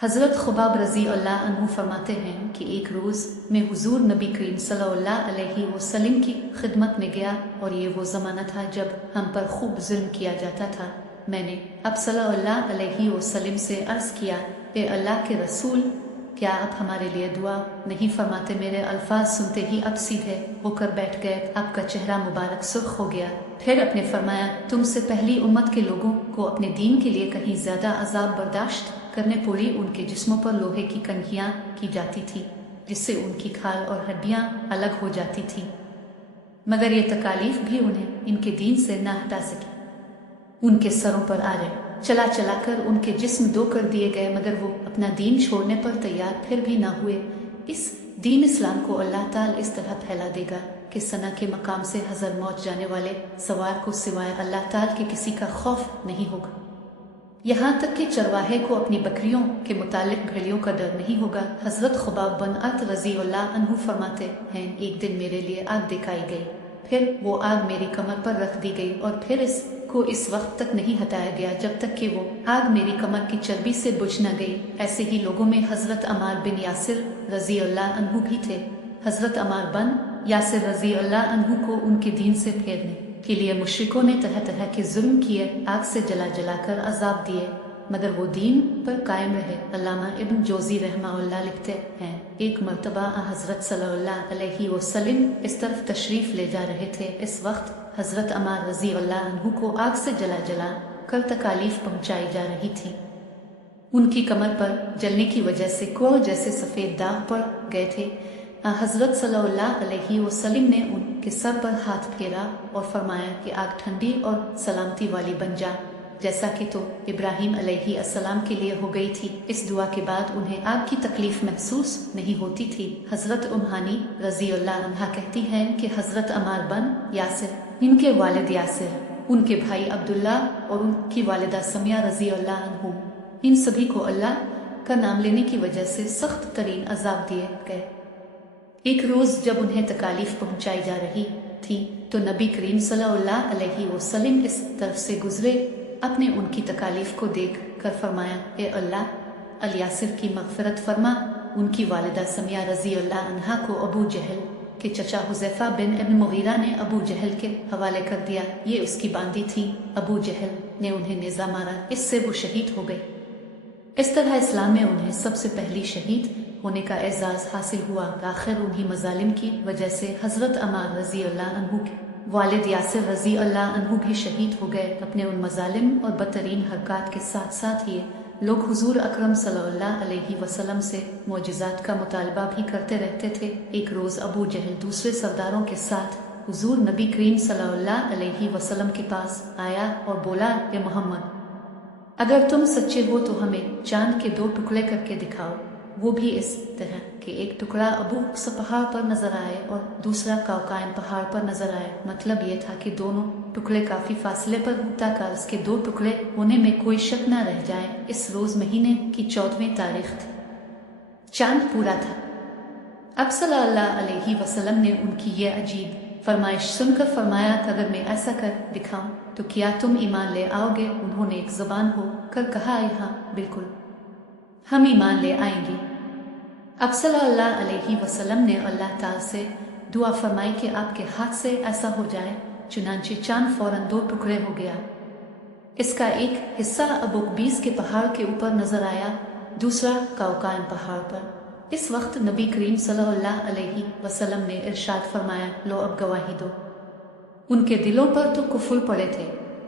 हज़रत खुबाब रज़ी अल्लाह अन्हु फरमाते हैं कि एक रोज़ मैं हुजूर नबी करीम सल्लल्लाहु अलैहि वसल्लम की खिदमत में गया और ये वो ज़माना था जब हम पर खूब जुल्म किया जाता था। मैंने अब सल्लल्लाहु अलैहि वसल्लम से अर्ज़ किया, ए अल्लाह के रसूल, क्या आप हमारे लिए दुआ नहीं फरमाते? मेरे अल्फाज सुनते ही अब सीधे होकर बैठ गए। आपका चेहरा मुबारक सुर्ख हो गया। फिर अपने फरमाया, तुमसे पहली उम्मत के लोगों को अपने दीन के लिए कहीं ज़्यादा अजाब बर्दाश्त करने पड़ी। उनके जिस्मों पर लोहे की कंघियाँ की जाती थी जिससे उनकी खाल और हड्डियाँ अलग हो जाती थी, मगर ये तकालीफ भी उन्हें इनके दीन से ना हटा सकी। उनके सरों पर आरे चला चला कर उनके जिस्म दो कर दिए गए, मगर वो अपना दीन छोड़ने पर तैयार फिर भी ना हुए। इस दीन इस्लाम को अल्लाह ताला इस तरह फैला देगा कि सना के मकाम से हजर मौत जाने वाले सवार को सिवाय अल्लाह ताला के किसी का खौफ नहीं होगा। यहाँ तक कि चरवाहे को अपनी बकरियों के मुतालिक घड़ियों का डर नहीं होगा। हजरत खुबाब बिन अत रज़ी अल्लाह अन्हु फरमाते हैं, एक दिन मेरे लिए आग दिखाई गई, फिर वो आग मेरी कमर पर रख दी गई और फिर इसको इस वक्त तक नहीं हटाया गया जब तक कि वो आग मेरी कमर की चर्बी से बुझ न गई। ऐसे ही लोगों में हजरत अमार बिन यासिर रज़ी अल्लाह अन्हु भी थे। हजरत अमार बिन यासिर रज़ी अल्लाह अन्हु को उनके दीन से फेरने के लिए मुशरिकों ने तरह तरह के जुल्म किए, आग से जला जलाकर अजाब दिए, मगर वो दीन पर कायम रहे। अल्लामा इब्न जोजी रहमाहुल्लाह लिखते हैं, एक मर्तबा हजरत सल्लल्लाहु अलैहि वसल्लम इस तरफ तशरीफ ले जा रहे थे। इस वक्त हजरत अमार रज़ी अल्लाह अन्हु को आग से जला जला कर तकालीफ पहुंचाई जा रही थी। उनकी कमर पर जलने की वजह से कोह जैसे सफ़ेद दाग पड़ गए थे। हजरत सल्लल्लाहु अलैहि वसल्लम ने उनके सर पर हाथ फेरा और फरमाया कि आग ठंडी और सलामती वाली बन जा, जैसा कि तो इब्राहिम अलैहि अस्सलाम के लिए हो गई थी। इस दुआ के बाद उन्हें आग की तकलीफ महसूस नहीं होती थी। हजरत उम्हानी रज़ी अल्लाह अन्हा कहती हैं कि हजरत अमार बिन यासिर, इनके वालिद यासिर, उनके भाई अब्दुल्ला और उनकी वालिदा समिया रज़ी अल्लाह अन्हु, इन सभी को अल्लाह का नाम लेने की वजह से सख्त तरीन अजाब दिए गए। एक रोज़ जब उन्हें तकालीफ पहुंचाई जा रही थी तो नबी करीम सल्लल्लाहु अलैहि वसल्लम इस तरफ से गुजरे। अपने उनकी तकालीफ को देख कर फरमाया, ए अल्लाह, अल यासिर की मग़फ़िरत फरमा। उनकी वालिदा समिया रज़ी अल्लाह अन्हा को अबू जहल के चचा हुज़ैफ़ा बिन इब्न मुग़ीरा ने अबू जहल के हवाले कर दिया। ये उसकी बांदी थी। अबू जहल ने उन्हें नेज़ा मारा, इससे वो शहीद हो गई। इस तरह इस्लाम में उन्हें सबसे पहली शहीद होने का एजाज़ हासिल हुआ। आखिर उन्हीं मजालिम की वजह से हजरत अमार रज़ी अल्लाह अन्हु के वालिद यासिर रज़ी अल्लाह अन्हु भी शहीद हो गए। अपने उन मजालिम और बदतरीन हरकत के साथ साथ ये लोग हुजूर अकरम सल्लल्लाहु अलैहि वसल्लम से मोजिज़ात का मुतालबा भी करते रहते थे। एक रोज़ अबू जहल दूसरे सरदारों के साथ हुजूर नबी करीम सल्लल्लाहु अलैहि वसल्लम के पास आया और बोला, ए मोहम्मद, अगर तुम सच्चे हो तो हमें चांद के 2 टुकड़े करके दिखाओ, वो भी इस तरह कि एक टुकड़ा अबू क़ुस पहाड़ पर नजर आए और दूसरा कौकाइन पहाड़ पर नजर आए। मतलब ये था कि दोनों टुकड़े काफी फासले पर हों ताकि उसके 2 टुकड़े होने में कोई शक न रह जाए। इस रोज महीने की 14वीं तारीख थी। चांद पूरा था। अब सल्लल्लाहु अलैहि वसल्लम ने उनकी ये अजीब फरमाइश सुनकर फरमाया कि अगर मैं ऐसा कर दिखाऊं तो क्या तुम ईमान ले आओगे? उन्होंने एक ज़बान हो कर कहा, हाँ बिल्कुल, हम ईमान ले आएंगे। अब सल्लल्लाहु अलैहि वसल्लम ने अल्लाह ताला से दुआ फरमाई कि आपके हाथ से ऐसा हो जाए। चुनांचे चांद फौरन 2 टुकड़े हो गया। इसका एक हिस्सा अबूकबीस के पहाड़ के ऊपर नजर आया, दूसरा कौकाइन पहाड़ पर। इस वक्त नबी करीम सल्लल्लाहु अलैहि वसल्लम ने इरशाद फरमाया, लो अब गवाही दो। उनके दिलों पर तो कुफुल पड़े थे।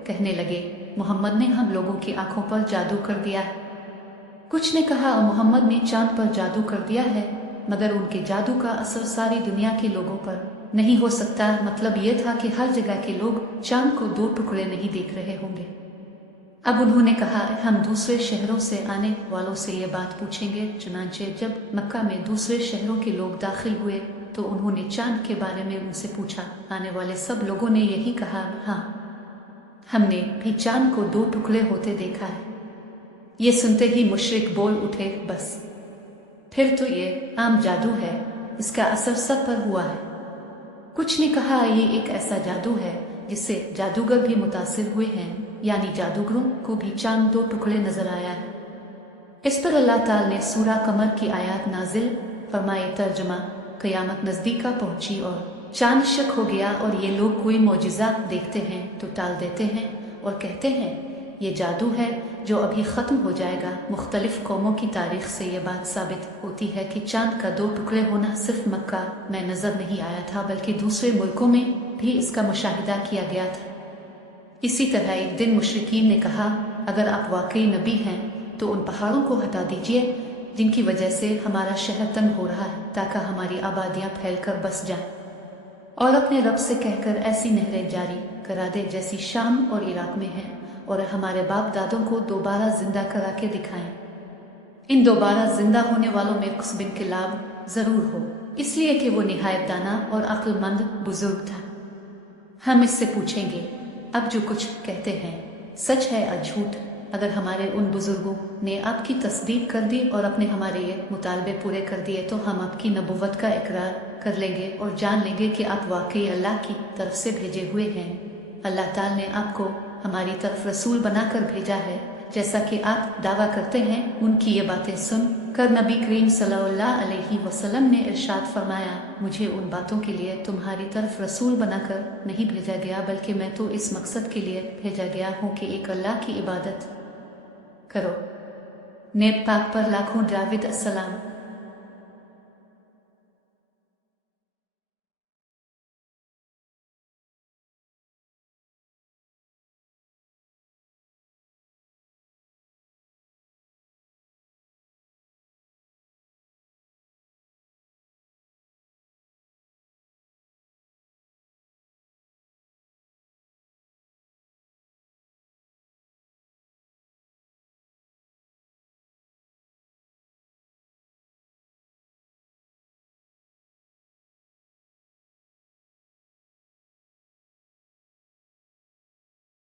कहने लगे, मोहम्मद ने हम लोगों की आंखों पर जादू कर दिया है। कुछ ने कहा, मोहम्मद ने चांद पर जादू कर दिया है, मगर उनके जादू का असर सारी दुनिया के लोगों पर नहीं हो सकता। मतलब यह था कि हर जगह के लोग चांद को 2 टुकड़े नहीं देख रहे होंगे। अब उन्होंने कहा, हम दूसरे शहरों से आने वालों से ये बात पूछेंगे। चुनांचे जब मक्का में दूसरे शहरों के लोग दाखिल हुए तो उन्होंने चांद के बारे में उनसे पूछा। आने वाले सब लोगों ने यही कहा, हाँ, हमने भी चांद को 2 टुकड़े होते देखा है। ये सुनते ही मुशरिक बोल उठे, बस फिर तो ये आम जादू है, इसका असर सब पर हुआ है। कुछ ने कहा, ये एक ऐसा जादू है जिससे जादूगर भी मुतासिर हुए हैं, यानी जादूगरों को भी चांद 2 टुकड़े नजर आया है। इस पर अल्लाह ताला ने सूरा कमर की आयत नाजिल फरमाए, तर्जुमा, क़यामत नज़दीक पहुंची और चांद शक हो गया और ये लोग कोई मौजिज़ा देखते हैं तो टाल देते हैं और कहते हैं ये जादू है जो अभी ख़त्म हो जाएगा। मुख्तलिफ कौमों की तारीख से ये बात साबित होती है कि चांद का 2 टुकड़े होना सिर्फ मक्का में नज़र नहीं आया था, बल्कि दूसरे मुल्कों में भी इसका मुशाहिदा किया गया था। इसी तरह एक दिन मुशरिकीन ने कहा, अगर आप वाकई नबी हैं तो उन पहाड़ों को हटा दीजिए जिनकी वजह से हमारा शहर तंग हो रहा है, ताकि हमारी आबादियां फैलकर बस जाएं, और अपने रब से कहकर ऐसी नहरें जारी करा दे जैसी शाम और इराक में है, और हमारे बाप दादों को दोबारा जिंदा करा के दिखाएं। इन दोबारा जिंदा होने वालों में कुस बिन किलाब जरूर हो, इसलिए कि वो निहायत दाना और अक्लमंद बुजुर्ग था। हम इससे पूछेंगे, अब जो कुछ कहते हैं सच है या झूठ? अगर हमारे उन बुजुर्गों ने आपकी तस्दीक कर दी और अपने हमारे ये मुतालबे पूरे कर दिए तो हम आपकी नबुव्वत का इकरार कर लेंगे और जान लेंगे कि आप वाकई अल्लाह की तरफ से भेजे हुए हैं। अल्लाह ताला ने आपको हमारी तरफ रसूल बनाकर भेजा है, जैसा कि आप दावा करते हैं। उनकी ये बातें सुन कर नबी करीम सल्लल्लाहु अलैहि वसल्लम ने इरशाद फरमाया, मुझे उन बातों के लिए तुम्हारी तरफ रसूल बनाकर नहीं भेजा गया, बल्कि मैं तो इस मकसद के लिए भेजा गया हूँ कि एक अल्लाह की इबादत करो। नेब पाक पर लाखों जाविद अस्सलाम।